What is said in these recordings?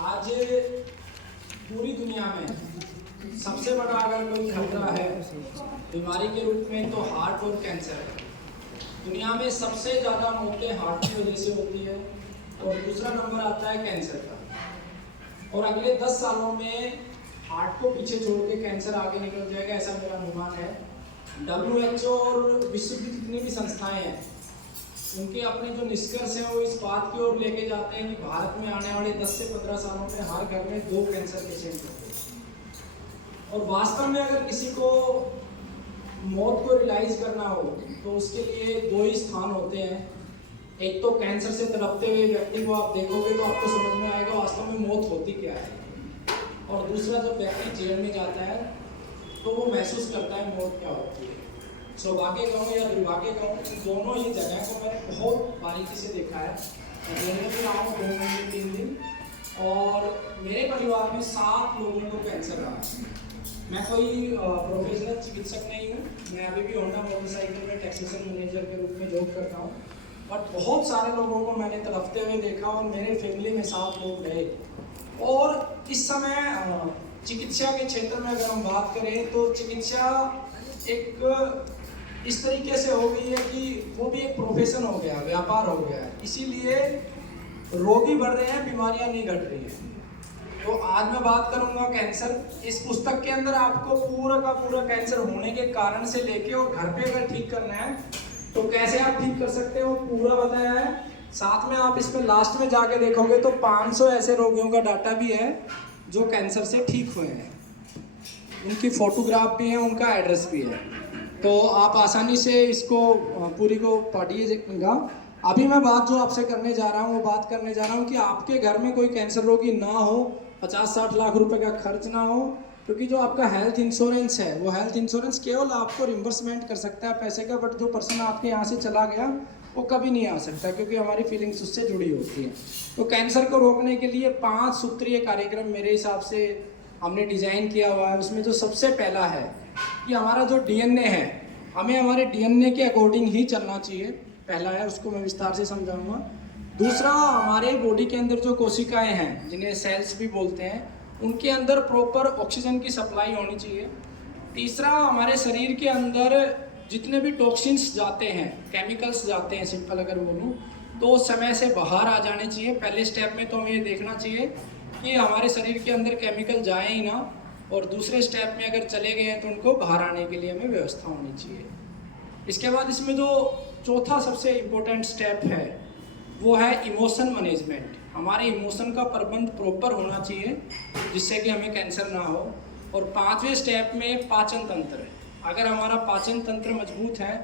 आज पूरी दुनिया में सबसे बड़ा अगर कोई खतरा है बीमारी के रूप में तो हार्ट और कैंसर है। दुनिया में सबसे ज़्यादा मौतें हार्ट की वजह से होती है और दूसरा नंबर आता है कैंसर का। और अगले 10 सालों में हार्ट को पीछे छोड़ के कैंसर आगे निकल जाएगा, ऐसा मेरा अनुमान है। WHO और विश्व की जितनी भी संस्थाएं हैं उनके अपने जो निष्कर्ष हैं वो इस बात की ओर लेके जाते हैं कि भारत में आने वाले 10 से 15 सालों में हर घर में 2 कैंसर पेशेंट होंगे। और वास्तव में अगर किसी को मौत को रियलाइज करना हो तो उसके लिए 2 ही स्थान होते हैं। एक तो कैंसर से तड़पते हुए व्यक्ति को आप देखोगे तो आपको समझ में आएगा वास्तव में मौत होती क्या है, और दूसरा जब व्यक्ति जेल में जाता है तो वो महसूस करता है मौत क्या होती है। सौभाग्य कहूँ या दुर्भाग्य कहूँ, दोनों ही जगह को मैंने बहुत बारीकी से देखा है। जेल में भी रहा हूँ 2 महीने 3 दिन, और मेरे परिवार में 7 लोगों को कैंसर रहा है। मैं कोई प्रोफेशनल चिकित्सक नहीं हूँ, मैं अभी भी होंडा मोटरसाइकिल में टेक्नीशियन मैनेजर के रूप में जॉब करता हूँ, बट बहुत सारे लोगों को मैंने तड़पते हुए देखा और मेरे फैमिली में 7 लोग रहे। और इस समय चिकित्सा के क्षेत्र में अगर हम बात करें तो चिकित्सा एक इस तरीके से हो गई है कि वो भी एक प्रोफेशन हो गया, व्यापार हो गया है। इसीलिए रोगी बढ़ रहे हैं, बीमारियां नहीं घट रही हैं। तो आज मैं बात करूंगा कैंसर। इस पुस्तक के अंदर आपको पूरा का पूरा कैंसर होने के कारण से लेके और घर पे अगर ठीक करना है तो कैसे आप ठीक कर सकते हो पूरा बताया है। साथ में आप इसमें लास्ट में जाके देखोगे तो 500 ऐसे रोगियों का डाटा भी है जो कैंसर से ठीक हुए हैं, उनकी फोटोग्राफ भी है, उनका एड्रेस भी है। तो आप आसानी से इसको पूरी को पढ़िएगा। अभी मैं बात जो आपसे करने जा रहा हूँ वो बात करने जा रहा हूँ कि आपके घर में कोई कैंसर रोगी ना हो, 50-60 लाख रुपए का खर्च ना हो, क्योंकि जो आपका हेल्थ इंश्योरेंस है वो हेल्थ इंश्योरेंस केवल आपको रिम्बर्समेंट कर सकता है पैसे का, बट जो पर्सन आपके यहाँ से चला गया वो कभी नहीं आ सकता, क्योंकि हमारी फीलिंग्स उससे जुड़ी होती हैं। तो कैंसर को रोकने के लिए 5 सूत्रीय कार्यक्रम मेरे हिसाब से हमने डिज़ाइन किया हुआ है। उसमें जो सबसे पहला है कि हमारा जो DNA है, हमें हमारे DNA के अकॉर्डिंग ही चलना चाहिए। पहला है, उसको मैं विस्तार से समझाऊंगा। दूसरा, हमारे बॉडी के अंदर जो कोशिकाएं हैं जिन्हें सेल्स भी बोलते हैं, उनके अंदर प्रॉपर ऑक्सीजन की सप्लाई होनी चाहिए। तीसरा, हमारे शरीर के अंदर जितने भी टॉक्सिन्स जाते हैं, केमिकल्स जाते हैं, सिंपल अगर बोलूँ तो समय से बाहर आ जाने चाहिए। पहले स्टेप में तो हमें ये देखना चाहिए कि हमारे शरीर के अंदर केमिकल जाए ही ना, और दूसरे स्टेप में अगर चले गए हैं तो उनको बाहर आने के लिए हमें व्यवस्था होनी चाहिए। इसके बाद इसमें जो चौथा सबसे इम्पोर्टेंट स्टेप है वो है इमोशन मैनेजमेंट। हमारे इमोशन का प्रबंध प्रॉपर होना चाहिए जिससे कि हमें कैंसर ना हो। और 5वें स्टेप में पाचन तंत्र। अगर हमारा पाचन तंत्र मजबूत है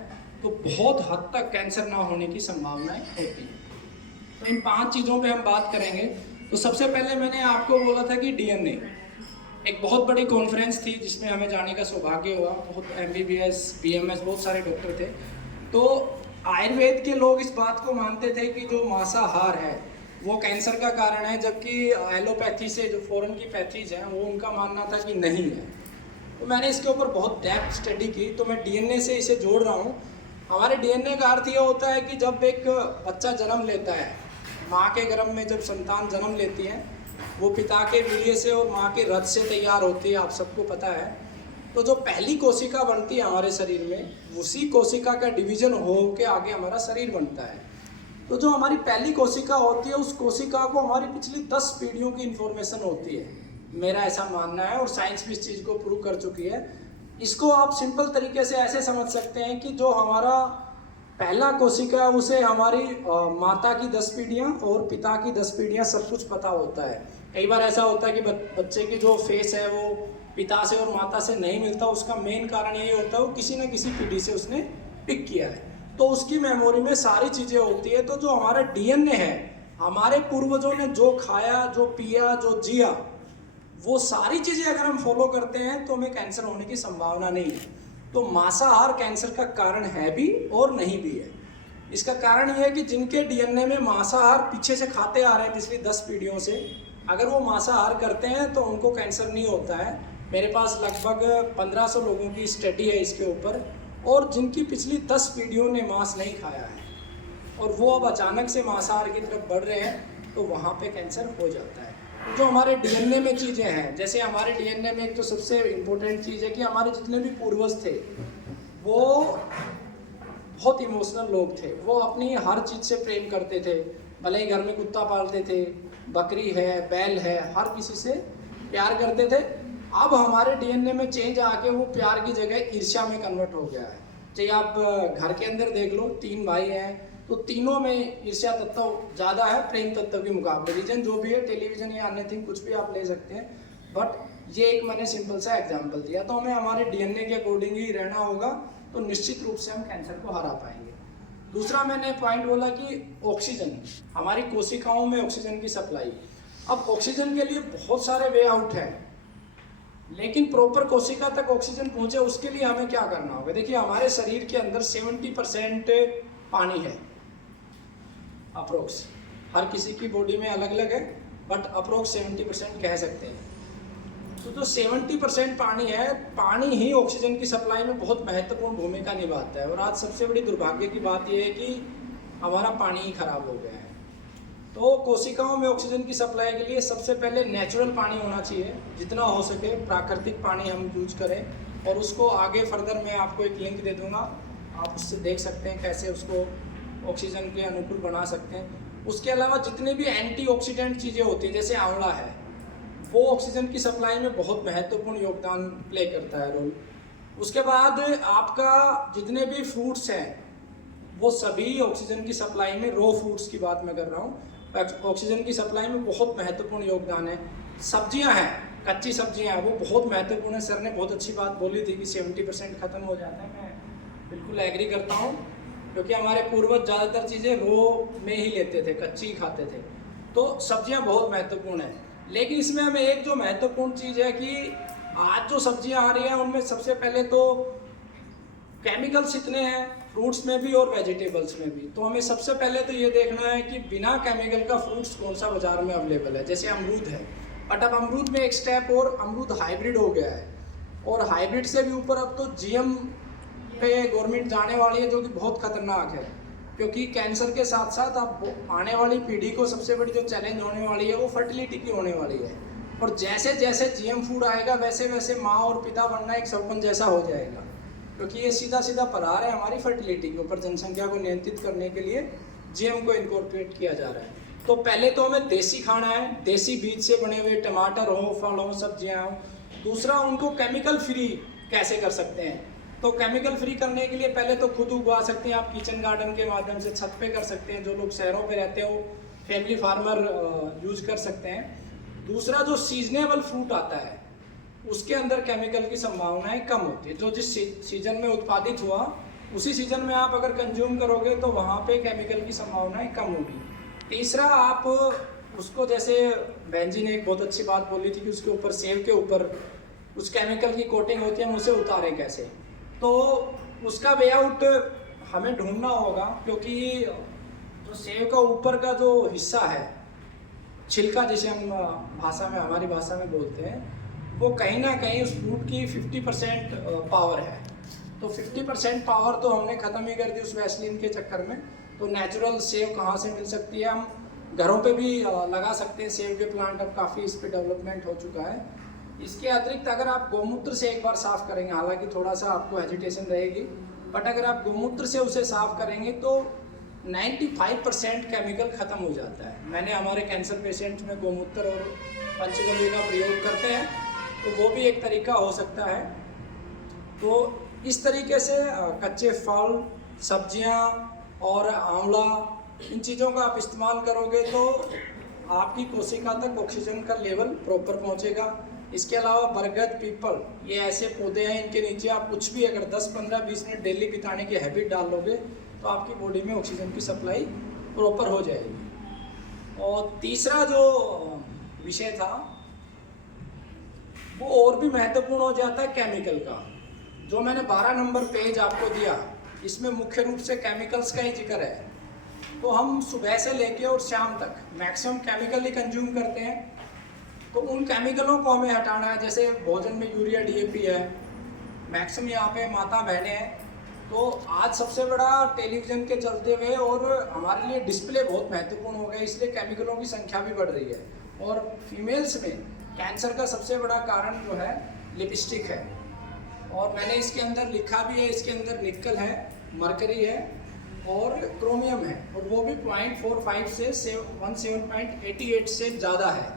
तो बहुत हद तक कैंसर ना होने की संभावनाएं होती हैं। तो इन 5 चीज़ों पे हम बात करेंगे। तो सबसे पहले मैंने आपको बोला था कि DNA, एक बहुत बड़ी कॉन्फ्रेंस थी जिसमें हमें जाने का सौभाग्य हुआ। बहुत MBBS BMS बहुत सारे डॉक्टर थे। तो आयुर्वेद के लोग इस बात को मानते थे कि जो मांसाहार है वो कैंसर का कारण है, जबकि एलोपैथी से जो फॉरेन की पैथीज हैं वो उनका मानना था कि नहीं है। तो मैंने इसके ऊपर बहुत डेप्थ स्टडी की, तो मैं DNA से इसे जोड़ रहा हूँ। हमारे DNA का अर्थ यह होता है कि जब एक बच्चा जन्म लेता है, माँ के गर्भ में जब संतान जन्म लेती है, वो पिता के वीर्य से और माँ के रक्त से तैयार होती है, आप सबको पता है। तो जो पहली कोशिका बनती है हमारे शरीर में, उसी कोशिका का डिवीजन हो के आगे हमारा शरीर बनता है। तो जो हमारी पहली कोशिका होती है उस कोशिका को हमारी पिछली 10 पीढ़ियों की इन्फॉर्मेशन होती है, मेरा ऐसा मानना है, और साइंस भी इस चीज़ को प्रूव कर चुकी है। इसको आप सिंपल तरीके से ऐसे समझ सकते हैं कि जो हमारा पहला कोशिका है उसे हमारी माता की 10 पीढ़ियाँ और पिता की 10 पीढ़ियाँ सब कुछ पता होता है। कई बार ऐसा होता है कि बच्चे की जो फेस है वो पिता से और माता से नहीं मिलता। उसका मेन कारण यही होता है वो किसी न किसी पीढ़ी से उसने पिक किया है, तो उसकी मेमोरी में सारी चीज़ें होती है। तो जो हमारा DNA है, हमारे पूर्वजों ने जो खाया, जो पिया, जो जिया, वो सारी चीज़ें अगर हम फॉलो करते हैं तो हमें कैंसर होने की संभावना नहीं है। तो मांसाहार कैंसर का कारण है भी और नहीं भी है। इसका कारण यह है कि जिनके DNA में मांसाहार पीछे से खाते आ रहे हैं पिछली 10 पीढ़ियों से, अगर वो मांसाहार करते हैं तो उनको कैंसर नहीं होता है। मेरे पास लगभग 1500 लोगों की स्टडी है इसके ऊपर, और जिनकी पिछली 10 पीढ़ियों ने मांस नहीं खाया है और वो अब अचानक से मांसाहार की तरफ बढ़ रहे हैं, तो वहाँ पे कैंसर हो जाता है। जो हमारे डीएनए में चीज़ें हैं, जैसे हमारे डीएनए में एक तो सबसे इम्पोर्टेंट चीज़ है कि हमारे जितने भी पूर्वज थे वो बहुत इमोशनल लोग थे। वो अपनी हर चीज़ से प्रेम करते थे, भले ही घर में कुत्ता पालते थे, बकरी है, बैल है, हर किसी से प्यार करते थे। अब हमारे डीएनए में चेंज आके वो प्यार की जगह ईर्ष्या में कन्वर्ट हो गया है। चाहे आप घर के अंदर देख लो, 3 भाई हैं तो तीनों में ईर्ष्या तत्व ज़्यादा है प्रेम तत्व के मुकाबले। रीजन जो भी है, टेलीविजन या अन्य थिंग कुछ भी आप ले सकते हैं, बट ये एक मैंने सिंपल सा एग्जांपल दिया। तो हमें हमारे डीएनए के अकॉर्डिंग ही रहना होगा, तो निश्चित रूप से हम कैंसर को हरा पाएंगे। दूसरा मैंने पॉइंट बोला कि ऑक्सीजन, हमारी कोशिकाओं में ऑक्सीजन की सप्लाई। अब ऑक्सीजन के लिए बहुत सारे वे आउट हैं, लेकिन प्रॉपर कोशिका तक ऑक्सीजन पहुंचे उसके लिए हमें क्या करना होगा। देखिए, हमारे शरीर के अंदर 70% पानी है अप्रोक्स। हर किसी की बॉडी में अलग अलग है, बट अप्रोक्स 70% कह सकते हैं। तो जो 70% पानी है, पानी ही ऑक्सीजन की सप्लाई में बहुत महत्वपूर्ण भूमिका निभाता है। और आज सबसे बड़ी दुर्भाग्य की बात यह है कि हमारा पानी ही खराब हो गया है। तो कोशिकाओं में ऑक्सीजन की सप्लाई के लिए सबसे पहले नेचुरल पानी होना चाहिए, जितना हो सके प्राकृतिक पानी हम यूज करें। और उसको आगे फर्दर मैं आपको एक लिंक दे दूंगा, आप उससे देख सकते हैं कैसे उसको ऑक्सीजन के अनुकूल बना सकते हैं। उसके अलावा जितने भी एंटीऑक्सीडेंट चीज़ें होती हैं, जैसे आंवला है, वो ऑक्सीजन की सप्लाई में बहुत महत्वपूर्ण योगदान प्ले करता है, रोल। उसके बाद आपका जितने भी फ्रूट्स हैं वो सभी ऑक्सीजन की सप्लाई में, रॉ फ्रूट्स की बात मैं कर रहा हूँ, ऑक्सीजन की सप्लाई में बहुत महत्वपूर्ण योगदान है। सब्जियां हैं, कच्ची सब्जियां हैं, वो बहुत महत्वपूर्ण है। सर ने बहुत अच्छी बात बोली थी कि 70% खत्म हो जाता है, मैं बिल्कुल एग्री करता हूँ, क्योंकि हमारे पूर्वज ज़्यादातर चीज़ें रॉ में ही लेते थे, कच्ची ही खाते थे। तो सब्जियां बहुत महत्वपूर्ण है। लेकिन इसमें हमें एक जो महत्वपूर्ण चीज़ है कि आज जो सब्जियां आ रही हैं उनमें सबसे पहले तो केमिकल्स इतने हैं, फ्रूट्स में भी और वेजिटेबल्स में भी। तो हमें सबसे पहले तो ये देखना है कि बिना केमिकल का फ्रूट्स कौन सा बाजार में अवेलेबल है। जैसे अमरूद है, बट अब अमरूद में एक स्टेप और, अमरूद हाइब्रिड हो गया है, और हाइब्रिड से भी ऊपर अब तो जीएम पे गवर्नमेंट जाने वाली है, जो कि बहुत खतरनाक है। क्योंकि कैंसर के साथ साथ अब आने वाली पीढ़ी को सबसे बड़ी जो चैलेंज होने वाली है वो फर्टिलिटी की होने वाली है। और जैसे जैसे जीएम फूड आएगा वैसे वैसे माँ और पिता बनना एक सपन जैसा हो जाएगा, क्योंकि ये सीधा सीधा प्रहार है हमारी फर्टिलिटी के ऊपर। जनसंख्या को नियंत्रित करने के लिए जीएम को इनकॉर्पोरेट किया जा रहा है। तो पहले तो हमें देसी खाना है, देसी बीज से बने हुए टमाटर हो, फल हो, सब्जियां हो। दूसरा, उनको केमिकल फ्री कैसे कर सकते हैं, तो केमिकल फ्री करने के लिए पहले तो खुद उगा सकते हैं आप, किचन गार्डन के माध्यम से छत पे कर सकते हैं। जो लोग शहरों पे रहते हैं वो फैमिली फार्मर यूज कर सकते हैं। दूसरा, जो सीजनेबल फ्रूट आता है उसके अंदर केमिकल की संभावनाएं कम होती है। जो जिस सीजन में उत्पादित हुआ उसी सीजन में आप अगर कंज्यूम करोगे तो वहाँ पे केमिकल की संभावनाएं कम होगी। तीसरा, आप उसको, जैसे बहन जी ने एक बहुत अच्छी बात बोली थी कि उसके ऊपर, सेब के ऊपर उस केमिकल की कोटिंग होती है, हम उसे उतारें कैसे। तो उसका वे आउट हमें ढूंढना होगा, क्योंकि जो सेब का ऊपर का जो हिस्सा है, छिलका जिसे हम भाषा में, हमारी भाषा में बोलते हैं, वो कहीं ना कहीं उस फ्रूट की 50% पावर है। तो 50% पावर तो हमने ख़त्म ही कर दी उस वैसलीन के चक्कर में। तो नेचुरल सेब कहाँ से मिल सकती है, हम घरों पे भी लगा सकते हैं सेब के प्लांट। अब काफ़ी इस पर डेवलपमेंट हो चुका है। इसके अतिरिक्त अगर आप गौमूत्र से एक बार साफ़ करेंगे, हालांकि थोड़ा सा आपको हेजिटेशन रहेगी, बट अगर आप गौमूत्र से उसे साफ़ करेंगे तो 95% केमिकल ख़त्म हो जाता है। मैंने हमारे कैंसर पेशेंट्स में गौमूत्र और पंचगव्य का प्रयोग करते हैं, तो वो भी एक तरीका हो सकता है। तो इस तरीके से कच्चे फल, सब्जियां और आंवला, इन चीज़ों का आप इस्तेमाल करोगे तो आपकी कोशिका तक ऑक्सीजन का लेवल प्रॉपर पहुंचेगा। इसके अलावा बरगद, पीपल, ये ऐसे पौधे हैं, इनके नीचे आप कुछ भी अगर 10, 15, 20 मिनट डेली बिताने की हैबिट डाल लोगे तो आपकी बॉडी में ऑक्सीजन की सप्लाई प्रॉपर हो जाएगी। और तीसरा जो विषय था वो और भी महत्वपूर्ण हो जाता है केमिकल का। जो मैंने 12 नंबर पेज आपको दिया, इसमें मुख्य रूप से केमिकल्स का ही जिक्र है। तो हम सुबह से लेके और शाम तक मैक्सिमम केमिकल ही कंज्यूम करते हैं। तो उन केमिकलों को हमें हटाना है। जैसे भोजन में यूरिया, डीएपी है, मैक्सिमम यहाँ पे माता बहनें हैं तो आज सबसे बड़ा टेलीविज़न के चलते हुए और हमारे लिए डिस्प्ले बहुत महत्वपूर्ण हो गया, इसलिए केमिकलों की संख्या भी बढ़ रही है। और फीमेल्स में कैंसर का सबसे बड़ा कारण जो है लिपस्टिक है। और मैंने इसके अंदर लिखा भी है, इसके अंदर निकल है, मरकरी है और क्रोमियम है, और वो भी 0.45 से 17.88 से ज़्यादा है।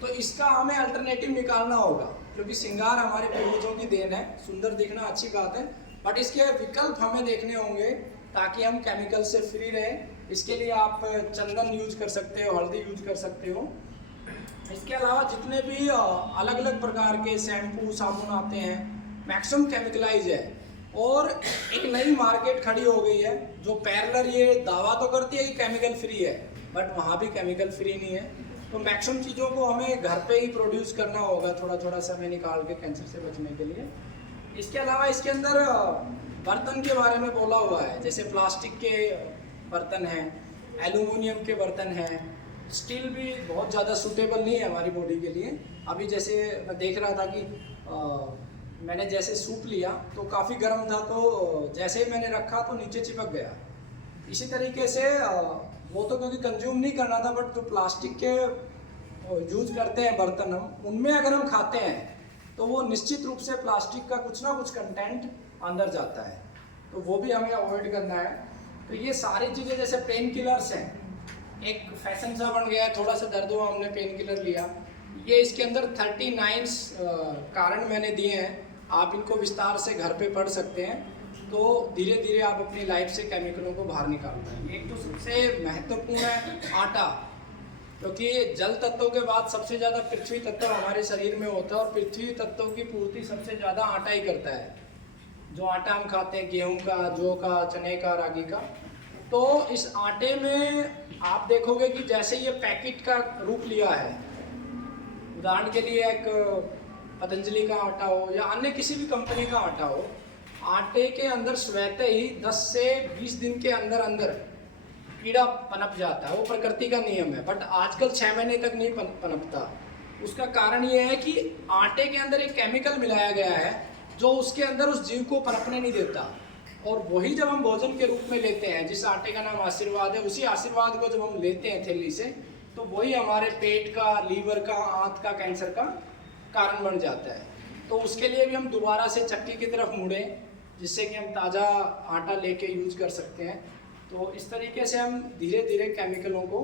तो इसका हमें अल्टरनेटिव निकालना होगा, क्योंकि श्रृंगार हमारे पूर्वजों की देन है, सुंदर दिखना अच्छी बात है, बट इसके विकल्प हमें देखने होंगे ताकि हम केमिकल से फ्री रहें। इसके लिए आप चंदन यूज कर सकते हो, हल्दी यूज कर सकते हो। इसके अलावा जितने भी अलग अलग प्रकार के शैम्पू साबुन आते हैं मैक्सिमम केमिकलाइज है। और एक नई मार्केट खड़ी हो गई है जो पैरेलल ये दावा तो करती है कि केमिकल फ्री है, बट वहाँ भी केमिकल फ्री नहीं है। तो मैक्सिमम चीज़ों को हमें घर पे ही प्रोड्यूस करना होगा, थोड़ा थोड़ा समय निकाल के कैंसर से बचने के लिए। इसके अलावा इसके अंदर बर्तन के बारे में बोला हुआ है, जैसे प्लास्टिक के बर्तन हैं, एल्यूमिनियम के बर्तन हैं, स्टील भी बहुत ज़्यादा सूटेबल नहीं है हमारी बॉडी के लिए। अभी जैसे मैं देख रहा था कि मैंने जैसे सूप लिया तो काफ़ी गर्म था, तो जैसे ही मैंने रखा तो नीचे चिपक गया। इसी तरीके से वो तो क्योंकि कंज्यूम नहीं करना था, बट जो प्लास्टिक के यूज करते हैं बर्तन हम, उनमें अगर हम खाते हैं तो वो निश्चित रूप से प्लास्टिक का कुछ ना कुछ कंटेंट अंदर जाता है, तो वो भी हमें अवॉइड करना है। तो ये सारी चीज़ें जैसे पेन किलर्स हैं, एक फैशन सा बन गया है, थोड़ा सा दर्द हुआ हमने पेन किलर लिया। ये इसके अंदर 39 कारण मैंने दिए हैं, आप इनको विस्तार से घर पे पढ़ सकते हैं। तो धीरे धीरे आप अपनी लाइफ से केमिकलों को बाहर निकाल पाएंगे। एक तो सबसे महत्वपूर्ण है आटा, क्योंकि जल तत्वों के बाद सबसे ज़्यादा पृथ्वी तत्व हमारे शरीर में होता है, और पृथ्वी तत्वों की पूर्ति सबसे ज़्यादा आटा ही करता है। जो आटा हम खाते हैं गेहूं का, जौ का, चने का, रागी का, तो इस आटे में आप देखोगे कि जैसे ये पैकेट का रूप लिया है, उदाहरण के लिए एक पतंजलि का आटा हो या अन्य किसी भी कंपनी का आटा हो, आटे के अंदर स्वतः ही 10 से 20 दिन के अंदर अंदर कीड़ा पनप जाता है। वो प्रकृति का नियम है, बट आजकल 6 महीने तक नहीं पनपता। उसका कारण ये है कि आटे के अंदर एक केमिकल मिलाया गया है जो उसके अंदर उस जीव को पनपने नहीं देता। और वही जब हम भोजन के रूप में लेते हैं, जिस आटे का नाम आशीर्वाद है, उसी आशीर्वाद को जब हम लेते हैं थैली से, तो वही हमारे पेट का, लीवर का, आंत का कैंसर का कारण बन जाता है। तो उसके लिए भी हम दोबारा से चक्की की तरफ मुड़ें, जिससे कि हम ताज़ा आटा लेके यूज कर सकते हैं। तो इस तरीके से हम धीरे धीरे केमिकलों को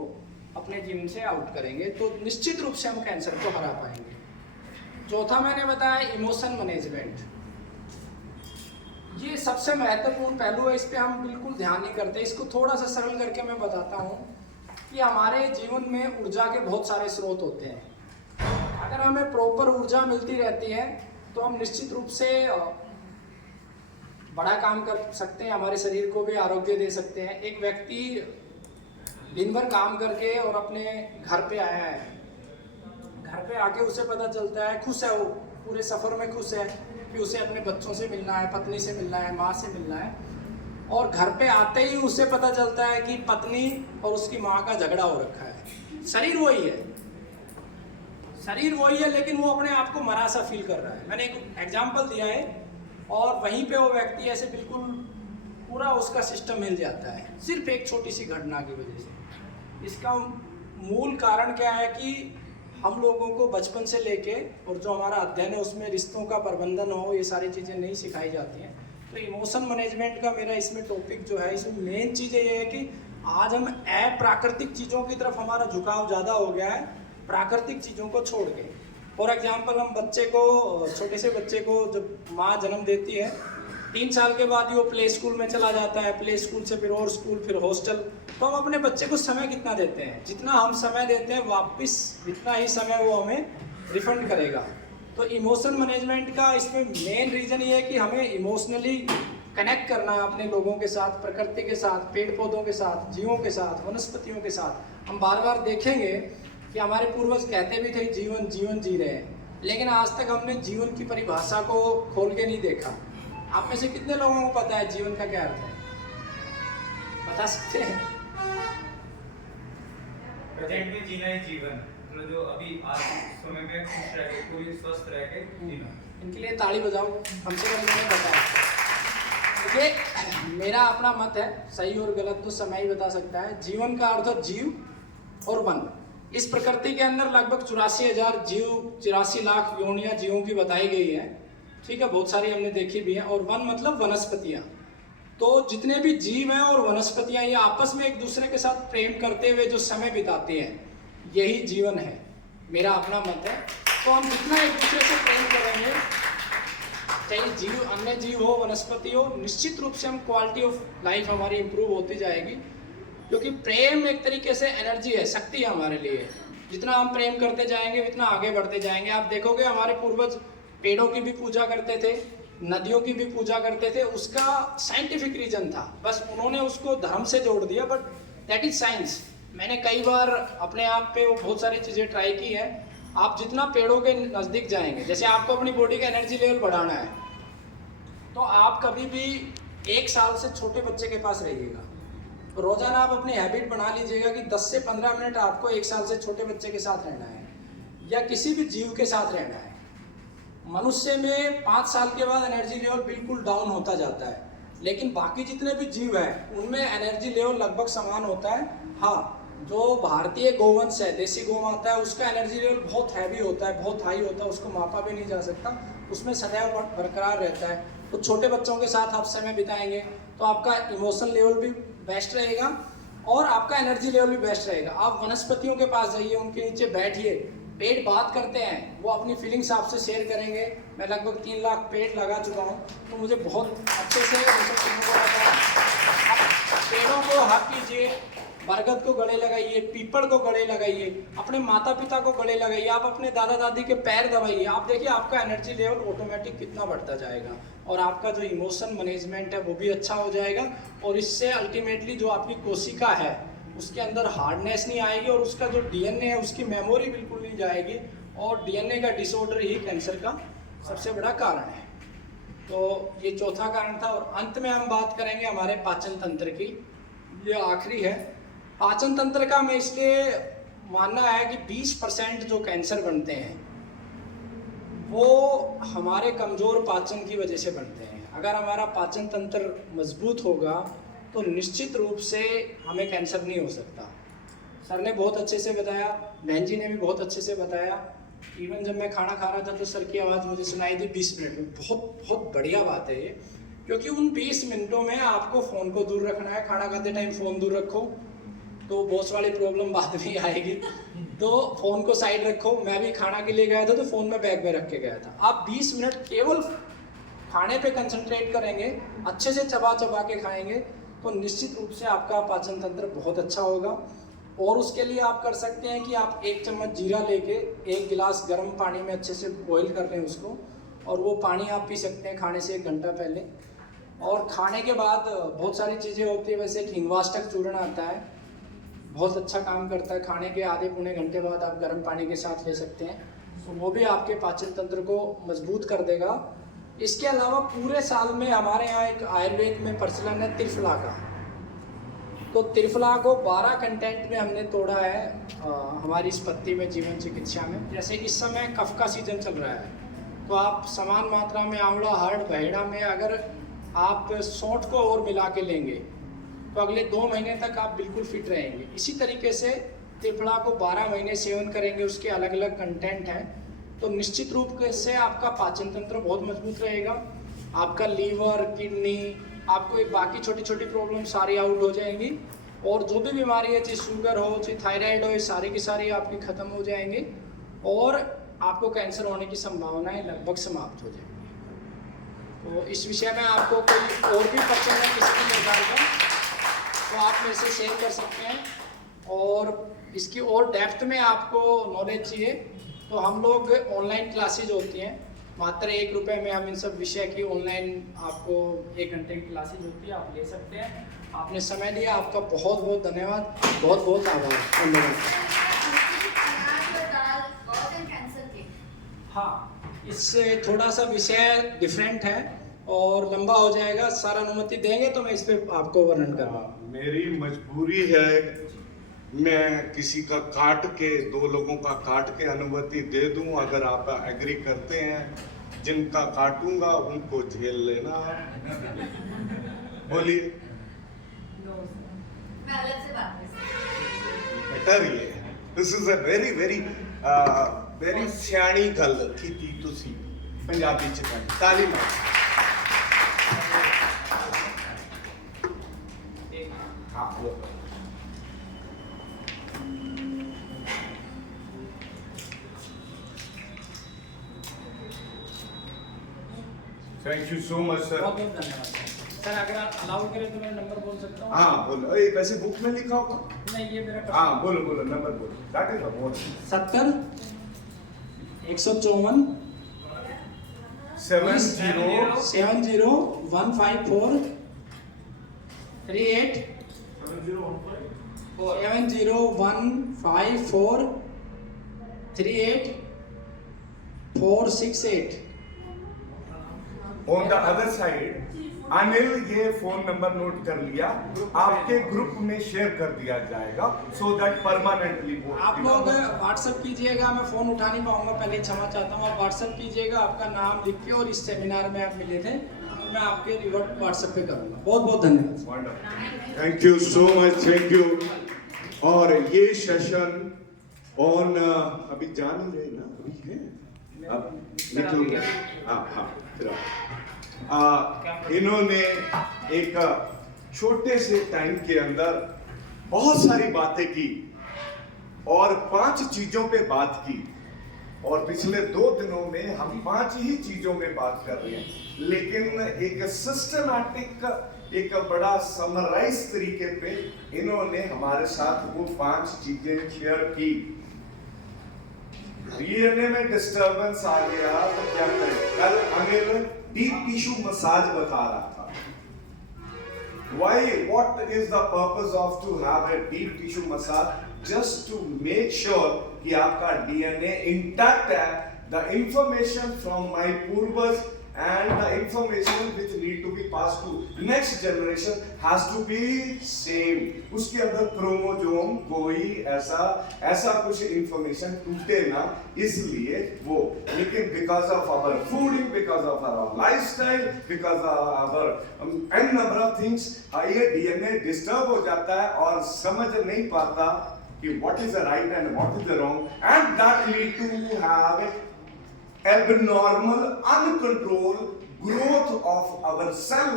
अपने जीवन से आउट करेंगे, तो निश्चित रूप से हम कैंसर को हरा पाएंगे। चौथा मैंने बताया इमोशन मैनेजमेंट। ये सबसे महत्वपूर्ण पहलू है, इस पर हम बिल्कुल ध्यान नहीं करते। इसको थोड़ा सा सरल करके मैं बताता हूँ कि हमारे जीवन में ऊर्जा के बहुत सारे स्रोत होते हैं। अगर हमें प्रॉपर ऊर्जा मिलती रहती है तो हम निश्चित रूप से बड़ा काम कर सकते हैं, हमारे शरीर को भी आरोग्य दे सकते हैं। एक व्यक्ति दिन भर काम करके और अपने घर पे आया है, घर पे आके उसे पता चलता है, खुश है, वो पूरे सफ़र में खुश है कि उसे अपने बच्चों से मिलना है, पत्नी से मिलना है, माँ से मिलना है, और घर पे आते ही उसे पता चलता है कि पत्नी और उसकी माँ का झगड़ा हो रखा है। शरीर वही है, शरीर वही है, लेकिन वो अपने आप को मरा सा फील कर रहा है। मैंने एक एग्जाम्पल दिया है, और वहीं पे वो व्यक्ति ऐसे बिल्कुल पूरा उसका सिस्टम हिल जाता है, सिर्फ एक छोटी सी घटना की वजह से। इसका मूल कारण क्या है कि हम लोगों को बचपन से लेके, और जो हमारा अध्ययन है उसमें रिश्तों का प्रबंधन हो, ये सारी चीज़ें नहीं सिखाई जाती हैं। तो इमोशन मैनेजमेंट का मेरा इसमें टॉपिक जो है, इसमें मेन चीज़ ये है कि आज हम अप्राकृतिक चीज़ों की तरफ हमारा झुकाव ज़्यादा हो गया है, प्राकृतिक चीज़ों को छोड़ के। फॉर एग्जाम्पल, हम बच्चे को, छोटे से बच्चे को जब माँ जन्म देती है, 3 साल के बाद ही वो प्ले स्कूल में चला जाता है, प्ले स्कूल से फिर और स्कूल, फिर हॉस्टल। तो हम अपने बच्चे को समय कितना देते हैं? जितना हम समय देते हैं वापस इतना ही समय वो हमें रिफंड करेगा। तो इमोशन मैनेजमेंट का इसमें मेन रीज़न ये है कि हमें इमोशनली कनेक्ट करना है अपने लोगों के साथ, प्रकृति के साथ, पेड़ पौधों के साथ, जीवों के साथ, वनस्पतियों के साथ। हम बार बार देखेंगे कि हमारे पूर्वज कहते भी थे जीवन जीवन जी रहे हैं, लेकिन आज तक हमने जीवन की परिभाषा को खोल के नहीं देखा। आप में से कितने लोगों को पता है जीवन का क्या अर्थ है? बता सकते हैं? प्रेजेंट में जीना ही जीवन, मतलब जो अभी आज समय में खुश रह के, पूरी स्वस्थ रह के जीना। इनके लिए ताली बजाओ, हमसे कम नहीं बताया। ये मेरा अपना मत है, सही और गलत तो समय ही बता सकता है। जीवन का अर्थ है जीव और वन। इस प्रकृति के अंदर लगभग 84,000 जीव, 84 लाख योनियां जीवों की बताई गई है, ठीक है, बहुत सारी हमने देखी भी है। और वन मतलब वनस्पतियां। तो जितने भी जीव हैं और वनस्पतियां ये आपस में एक दूसरे के साथ प्रेम करते हुए जो समय बिताते हैं, यही जीवन है, मेरा अपना मत है। तो हम जितना एक दूसरे से प्रेम करेंगे, चाहे जीव, अन्य जीव हो, वनस्पति हो, निश्चित रूप से हम क्वालिटी ऑफ लाइफ हमारी इंप्रूव होती जाएगी। क्योंकि प्रेम एक तरीके से एनर्जी है, शक्ति है हमारे लिए। जितना हम प्रेम करते जाएंगे उतना आगे बढ़ते जाएंगे। आप देखोगे हमारे पूर्वज पेड़ों की भी पूजा करते थे, नदियों की भी पूजा करते थे। उसका साइंटिफिक रीजन था, बस उन्होंने उसको धर्म से जोड़ दिया, बट दैट इज साइंस। मैंने कई बार अपने आप पे वो बहुत सारी चीज़ें ट्राई की है। आप जितना पेड़ों के नज़दीक जाएंगे, जैसे आपको अपनी बॉडी का एनर्जी लेवल बढ़ाना है, तो आप कभी भी 1 साल से छोटे बच्चे के पास रहिएगा। रोजाना आप अपनी हैबिट बना लीजिएगा कि 10 से 15 मिनट आपको 1 साल से छोटे बच्चे के साथ रहना है, या किसी भी जीव के साथ रहना है। मनुष्य में 5 साल के बाद एनर्जी लेवल बिल्कुल डाउन होता जाता है, लेकिन बाकी जितने भी जीव हैं उनमें एनर्जी लेवल लगभग समान होता है। हाँ, जो भारतीय गोवंश है, देसी गौ माता है, उसका एनर्जी लेवल बहुत हैवी होता है, बहुत हाई होता है, उसको मापा भी नहीं जा सकता, उसमें सदैव बरकरार रहता है। तो छोटे बच्चों के साथ आप समय बिताएंगे तो आपका इमोशन लेवल भी बेस्ट रहेगा और आपका एनर्जी लेवल भी बेस्ट रहेगा। आप वनस्पतियों के पास जाइए, उनके नीचे बैठिए, पेड़ बात करते हैं, वो अपनी फीलिंग्स आपसे शेयर करेंगे। मैं लगभग 3 लाख पेड़ लगा चुका हूँ, तो मुझे बहुत अच्छे से पेड़ों को हक कीजिए, बरगद को गले लगाइए, पीपल को गले लगाइए, अपने माता पिता को गले लगाइए, आप अपने दादा दादी के पैर दबाइए। आप देखिए आपका एनर्जी लेवल ऑटोमेटिक कितना बढ़ता जाएगा और आपका जो इमोशन मैनेजमेंट है वो भी अच्छा हो जाएगा। और इससे अल्टीमेटली जो आपकी कोशिका है उसके अंदर हार्डनेस नहीं आएगी और उसका जो डीएनए है उसकी मेमोरी बिल्कुल नहीं जाएगी। और डीएनए का डिसऑर्डर ही कैंसर का सबसे बड़ा कारण है। तो ये चौथा कारण था। और अंत में हम बात करेंगे हमारे पाचन तंत्र की, ये आखिरी है। पाचन तंत्र का मैं इसलिए मानना है कि 20% जो कैंसर बनते हैं वो हमारे कमज़ोर पाचन की वजह से बनते हैं। अगर हमारा पाचन तंत्र मजबूत होगा तो निश्चित रूप से हमें कैंसर नहीं हो सकता। सर ने बहुत अच्छे से बताया, बहन जी ने भी बहुत अच्छे से बताया। इवन जब मैं खाना खा रहा था तो सर की आवाज़ मुझे सुनाई दी 20 मिनट में। बहुत बहुत बढ़िया बात है ये, क्योंकि उन 20 मिनटों में आपको फ़ोन को दूर रखना है। खाना खाते टाइम फ़ोन दूर रखो तो बॉस वाली प्रॉब्लम बाद में आएगी, तो फ़ोन को साइड रखो। मैं भी खाना के लिए गया था तो फ़ोन में बैग में रख के गया था। आप 20 मिनट केवल खाने पे कंसंट्रेट करेंगे, अच्छे से चबा चबा के खाएंगे तो निश्चित रूप से आपका पाचन तंत्र बहुत अच्छा होगा। और उसके लिए आप कर सकते हैं कि आप 1 चम्मच जीरा लेके 1 गिलास गर्म पानी में अच्छे से बॉईल कर लें उसको, और वो पानी आप पी सकते हैं खाने से 1 घंटा पहले। और खाने के बाद बहुत सारी चीज़ें होती है, वैसे हिंगवाष्टक चूर्ण आता है, बहुत अच्छा काम करता है। खाने के आधे पौने घंटे बाद आप गर्म पानी के साथ ले सकते हैं, तो वो भी आपके पाचन तंत्र को मजबूत कर देगा। इसके अलावा पूरे साल में हमारे यहाँ एक आयुर्वेद में प्रचलन है त्रिफला का। तो त्रिफला को 12 कंटेंट में हमने तोड़ा है हमारी इस पत्ती में, जीवन चिकित्सा में। जैसे इस समय कफ का सीजन चल रहा है तो आप समान मात्रा में आंवला, हर्ड, बहेड़ा में अगर आप सौंठ को और मिला के लेंगे तो अगले 2 महीने तक आप बिल्कुल फिट रहेंगे। इसी तरीके से त्रिफला को 12 महीने सेवन करेंगे, उसके अलग अलग कंटेंट हैं, तो निश्चित रूप से आपका पाचन तंत्र बहुत मजबूत रहेगा। आपका लीवर, किडनी, आपको एक बाकी छोटी छोटी प्रॉब्लम सारी आउट हो जाएंगी। और जो भी बीमारी है, चाहे शुगर हो, चाहे थायराइड हो, ये सारी की सारी आपकी ख़त्म हो जाएंगी और आपको कैंसर होने की संभावनाएं लगभग समाप्त हो जाएंगी। तो इस विषय में आपको कोई और भी प्रश्न है किसी भी प्रकार का तो आप मेरे से शेयर कर सकते हैं। और इसकी और डेप्थ में आपको नॉलेज चाहिए तो हम लोग ऑनलाइन क्लासेज होती हैं, मात्र 1 रुपये में हम इन सब विषय की ऑनलाइन आपको 1 घंटे की क्लासेज होती है, आप ले सकते हैं। आपने समय दिया, आपका बहुत बहुत धन्यवाद, बहुत बहुत आभार। हाँ, इससे थोड़ा सा विषय डिफरेंट है और लंबा हो जाएगा। सर अनुमति देंगे तो मैं इस पर आपको वर्णन करूँगा। मेरी मजबूरी है, मैं किसी का काट के 2 लोगों का काट के अनुमति दे दूं। अगर आप एग्री करते हैं, जिनका काटूंगा उनको झेल लेना। बोलिए। मैं अलग से बात कर सकती बेटर ये this is a very very very Siyani गल की तुसी पंजाबी च कही ताली मारो। हाँ वो thank you so much sir. बहुत बहुत धन्यवाद सर। अगर आप अलाउ करें तो मैं नंबर बोल सकता हूँ? हाँ बोलो। ये वैसे बुक में लिखा होगा। नहीं, ये मेरा हाँ बोलो बोलो नंबर बोलो। That is the more 70 154 70 70 154 38 70 154 38 468। On the other side Anil ये फोन नंबर नोट कर लिया, आपके ग्रुप में शेयर कर दिया जाएगा सो दैट परमानेंटली वो आप लोग व्हाट्सएप कीजिएगा। मैं फोन उठा नहीं पाऊंगा, पहले क्षमा चाहता हूँ। आप व्हाट्सएप कीजिएगा, आपका नाम लिख के, और इस सेमिनार में आप मिले थे तो मैं आपके रिवर्ट व्हाट्सएप पे करूंगा। बहुत बहुत धन्यवाद। Thank you so much, thank you. और ये सेशन ऑन अभी जान ही रहे ना, अभी है अब निकलूंगा। हाँ हाँ इन्होंने एक छोटे से टाइम के अंदर बहुत सारी बातें की और 5 चीजों पे बात की, और पिछले 2 दिनों में हम 5 ही चीजों में बात कर रहे हैं, लेकिन एक सिस्टमैटिक एक बड़ा समराइज तरीके पे इन्होंने हमारे साथ वो 5 चीजें शेयर की। डीएनए में डिस्टरबेंस आ गया तो क्या करें? कल अनिल डीप टिश्यू मसाज बता रहा था। Why? What is the purpose of to have a deep tissue massage? Just to make sure कि आपका DNA intact है, the information from my purvas and the information which need to be passed to next generation has to be same. उसके अंदर chromosome कोई ऐसा कुछ information टूटे ना, इसलिए वो। लेकिन because of our fooding, because of our lifestyle, because of our n number of things, ये DNA disturb हो जाता है और समझ नहीं पाता कि what is the right and what is the wrong, and that lead to have abnormal uncontrolled growth of our cell।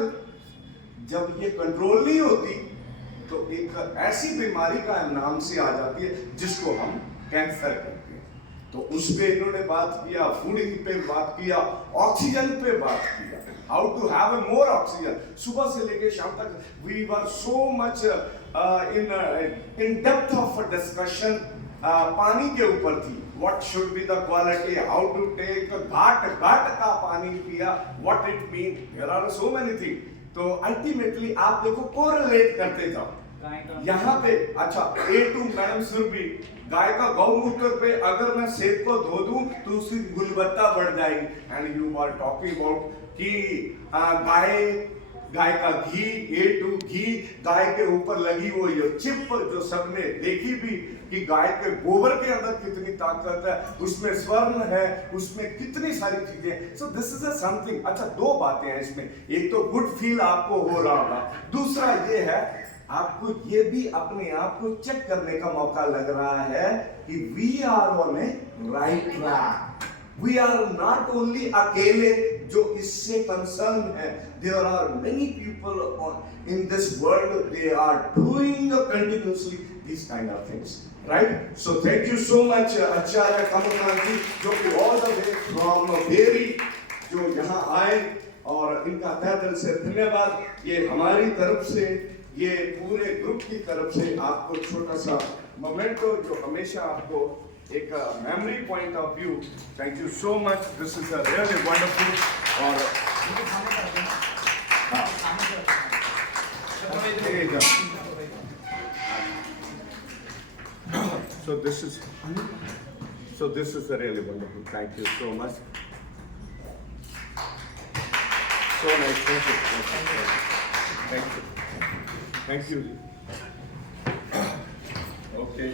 जब ये कंट्रोल नहीं होती तो एक ऐसी बीमारी का नाम से आ जाती है जिसको हम कैंसर कहते हैं। तो उस पे इन्होंने बात किया, फूडिंग पे बात किया, ऑक्सीजन पे बात किया, how to have a more oxygen. सुबह से लेके शाम तक we were so much in depth of discussion पानी के ऊपर थी। What should be the quality, how to take घाट का पानी पिया, what it mean, there are so many things। तो अल्टीमेटली आप देखो कोरिलेट करते जाओ यहाँ पे। अच्छा A2 मैडम सुरभि, गाय का गौमूत्र पे अगर मैं सेब को धो दूं तो उसकी गुणवत्ता बढ़ जाएगी। And you are talking about कि गाय का घी, A2 घी, गाय के ऊपर लगी वो ये चिप जो सबने देखी भी कि गाय के गोबर के अंदर कितनी ताकत है, उसमें स्वर्ण है, उसमें कितनी सारी चीजें। So this is a something. अच्छा 2 बातें हैं इसमें, एक तो गुड फील आपको हो रहा होगा, दूसरा ये है आपको ये भी अपने आप को चेक करने का मौका लग रहा है कि we are on a right track. We are not only अकेले जो इससे कंसर्न है, there are many people in this world, they are doing continuously these kind of things, right? So thank you so much आचार्य कमलनाथ जी, जो कि all the way from Beri जो यहाँ आए, और इनका तहे दिल से धन्यवाद। ये हमारी तरफ से, ये पूरे ग्रुप की तरफ से आपको छोटा सा मोमेंटो जो हमेशा आपको एक memory point of view. Thank you so much, this is a really wonderful. और so this is a really wonderful. Thank you so much. So nice. Thank you. Okay.